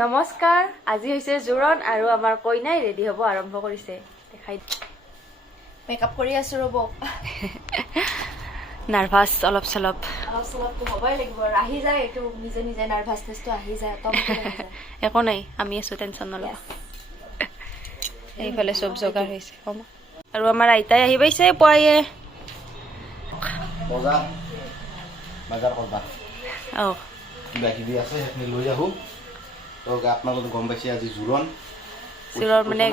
নমস্কাৰ, আজি হৈছে জোৰণ আৰু আমাৰ কইনাই ৰেডি হ'ব আৰম্ভ কৰিছে। দেখাই মেকআপ কৰি আছো ৰ'ব। নাৰ্ভাছ অলপ চলপ হ'বই লাগিব, আহি যায় এইটো নিজে নিজে নাৰ্ভাছনেছটো আহি যায়। একো নাই, আমি আছো, টেনশ্যন নল'ব। এইফালে চব যোগাৰ হৈছে আৰু আমাৰ আইতাই আহি পাইছে পুৱায়ে। বাজাৰ কৰবা কিবা কিবি আছে সেইখিনি লৈ আহোঁ। তো আপোনালোকে গম পাইছে আজি জোৰণ মানে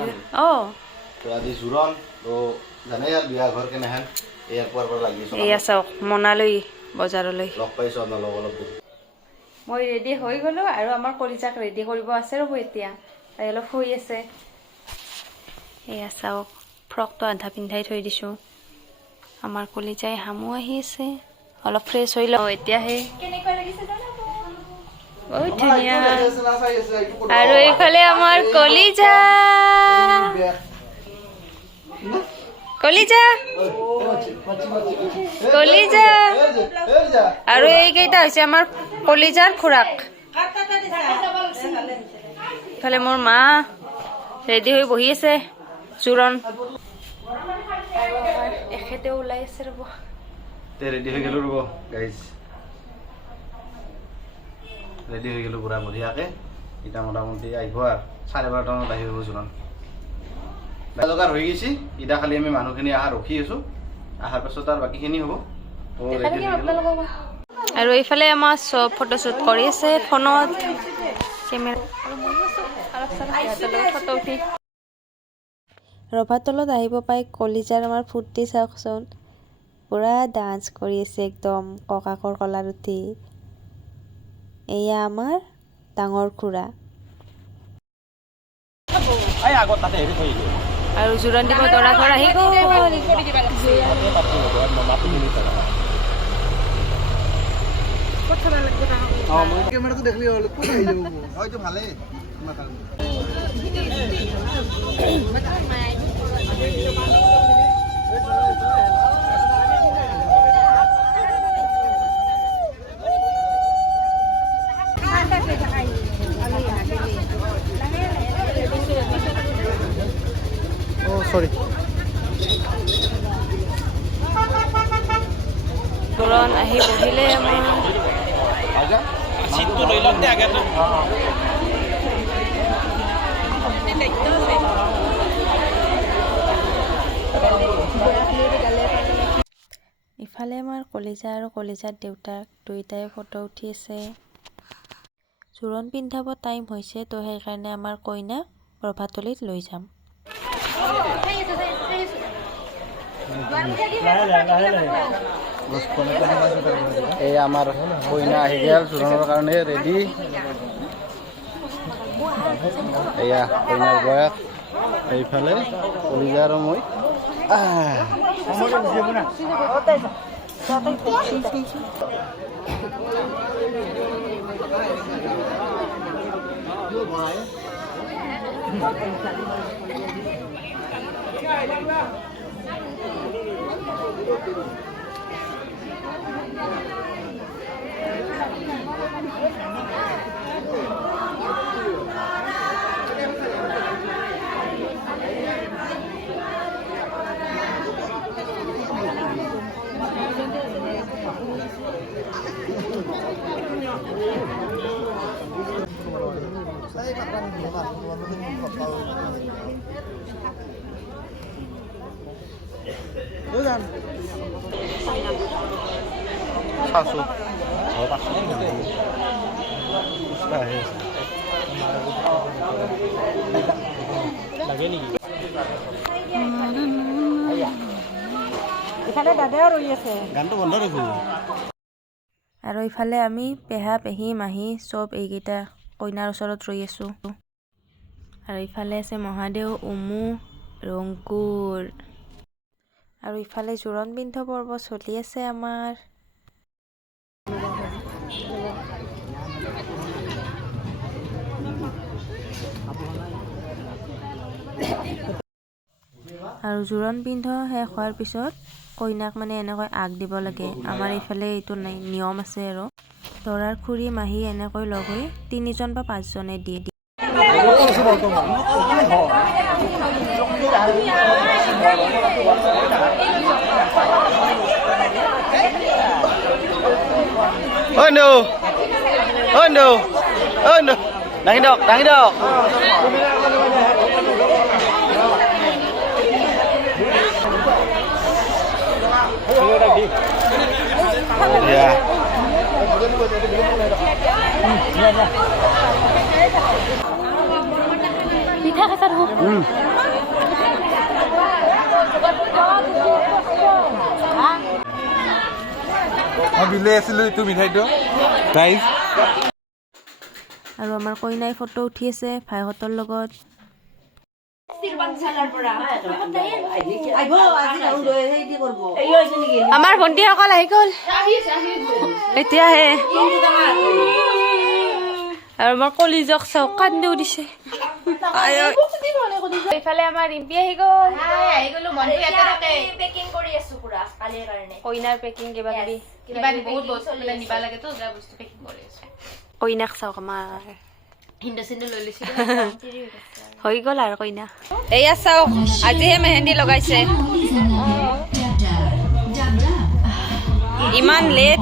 তো আজি জোৰণ তো জানে আৰু বিয়া ঘৰ কেনেহেন এই পুৱাৰ পৰা লাগি আছোঁ। এয়া চাওক মনালৈ বজাৰলৈ লগ পাইছোঁ আপোনালোক অলপ দূৰ। মই ৰেডি হৈ গ'লোঁ আৰু আমাৰ কলিজাক ৰেডি কৰিব আছে ৰ'ব। এতিয়া তাই অলপ শুই আছে। এয়া চাওক ফ্ৰকটো আধা পিন্ধাই থৈ দিছোঁ। আমাৰ কলিজাই হামো আহি আছে, অলপ ফ্ৰেছ হৈ লওঁ এতিয়াহে। বহুত ধুনীয়া। আৰু এইফালে আমাৰ কলিজা কলিজা কলিজা আৰু এইকেইটা হৈছে আমাৰ কলিজাৰ খুৰাক। ইফালে মোৰ মা ৰেডি হৈ বহি আছে জোৰণ। এখেতেও ওলাই আছে ৰ'ব। ৰেডি হৈ গ'লো ৰ'ব গাইজ, ৰেডি হৈ গ'লো পুৰা বঢ়িয়াকৈ। এতিয়া মোটামুটি আহিব আৰু 12:30 আহি যাব জোৰণ। যোগাৰ হৈ গৈছে, এতিয়া খালি আমি মানুহখিনি অহা ৰখি আছোঁ। অহাৰ পাছত আৰু বাকীখিনি হ'ব। আৰু এইফালে আমাৰ চব ফটোশ্বুট কৰি আছে ফোনত, কেমেৰা ফটো উঠি। ৰভা তলত আহিব পাই কলিজাৰ আমাৰ ফূৰ্তি চাওকচোন, পুৰা ডান্স কৰি আছে একদম ককাকৰ কলাত উঠি। এয়া আমাৰ ডাঙৰ খুৰা আৰু জোৰণ দিব দৰা ঘৰ আহি গ'ল। কেমেৰাটো দেখলি হ'ল হয়তো ভালেই। সৰি জোৰণ আহি বহিলে আমাৰ। সিটটো লৈ লওক দে আগেতো। ইফালে আমাৰ কলিজা আৰু কলিজাৰ দেউতাক দুয়োটাই ফটো উঠি আছে। জোৰণ পিন্ধাব টাইম হৈছে, তো সেইকাৰণে আমাৰ কইনাক ৰভাতলিত লৈ যাম। এই আমাৰ কইনা আহি গ'ল জোৰণৰ কাৰণে ৰেডি। এয়া কইনাৰ বয়স, এইফালে কলিজা আৰু মই। ইফালে দাদাও ৰৈ আছে, গানটো বন্ধ ৰাখো। আৰু ইফালে আমি পেহা পেহী মাহী চব এইকেইটা কইনাৰ ওচৰত ৰৈ আছোঁ। আৰু ইফালে আছে মহাদেউ, উমু, ৰংকুৰ। আৰু ইফালে জোৰণ পিন্ধা পৰ্ব চলি আছে আমাৰ। আৰু জোৰণ পিন্ধা শেষ হোৱাৰ পিছত কইনাক মানে এনেকৈ আগ দিব লাগে। আমাৰ এইফালে এইটো নাই, নিয়ম আছে আৰু। দৰাৰ খুৰী মাহী এনেকৈ লগ হৈ 3জন বা 5জনে দিয়ে। Oh no! Oh no! Oh no! Dangidok! Dangidok! Yeah. পিঠা খাইছা দেখোন মই বিলাই আছিলোঁ এইটো মিঠাইটো প্ৰাইজ আৰু আমাৰ কইনাই ফটো উঠি আছে ভাইহঁতৰ লগত আমাৰ ভণ্টিসকল আহি গ'ল এতিয়াহে আৰু আমাৰ কলিজক চাওক কান্দিও দিছে এইফালে আমাৰ ৰিম্পি আহি গ'ল কইনাৰ পেকিং কিবা কিবি কইনাক চাওক আমাৰ হৈ গ'ল আৰু কইনা এয়া চাওক আজিহে মেহেন্দি লগাইছে ইমান লেট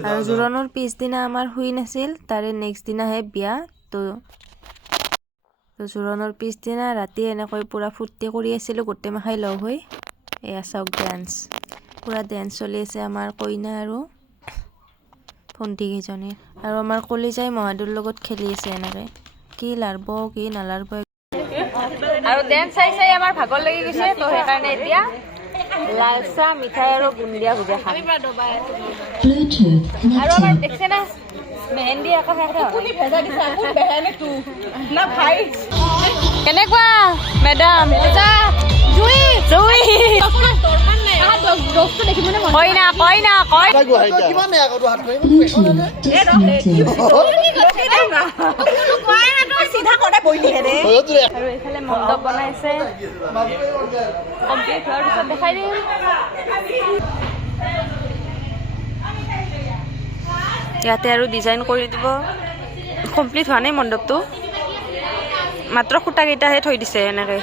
আৰু জোৰোণৰ পিছদিনা আমাৰ শুই নাছিল তাৰে নেক্সট দিনাহে বিয়া তো জোৰোণৰ পিছদিনা ৰাতি এনেকৈ পূৰা ফূৰ্তি কৰি আছিলোঁ গোটেই মাখাই লগ হৈ এয়া চাওক ডেন্স পূৰা ডেন্স চলি আছে আমাৰ কইনা আৰু ভণ্টিকেইজনীৰ আৰু আমাৰ কলিজাই মহাদেউৰ লগত খেলি আছে এনেকৈ কি লাৰব কি নালাৰব আৰু ডেন্স চাই চাই আমাৰ ভাগৰ লাগি গৈছে তো সেইকাৰণে এতিয়া লাল চাহ মিঠাই আৰু বুন্দিয়া ভুজা খাম আৰু আমাৰ দেখছে না মেহেন্দি আকৌ কেনেকুৱা মেডাম কইনা কইনা কই আৰু এইফালে মণ্ডপ বনাইছে কমপ্লিট হোৱাৰ পিছত দেখাই দিম ইয়াতে আৰু ডিজাইন কৰি দিব কমপ্লিট হোৱা নাই মণ্ডপটো মাত্ৰ খুঁটাকেইটাহে থৈ দিছে এনেকৈ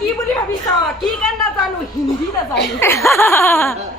কি বুলি ভাবিছ কি গান নাজানো হিন্দী নাজানো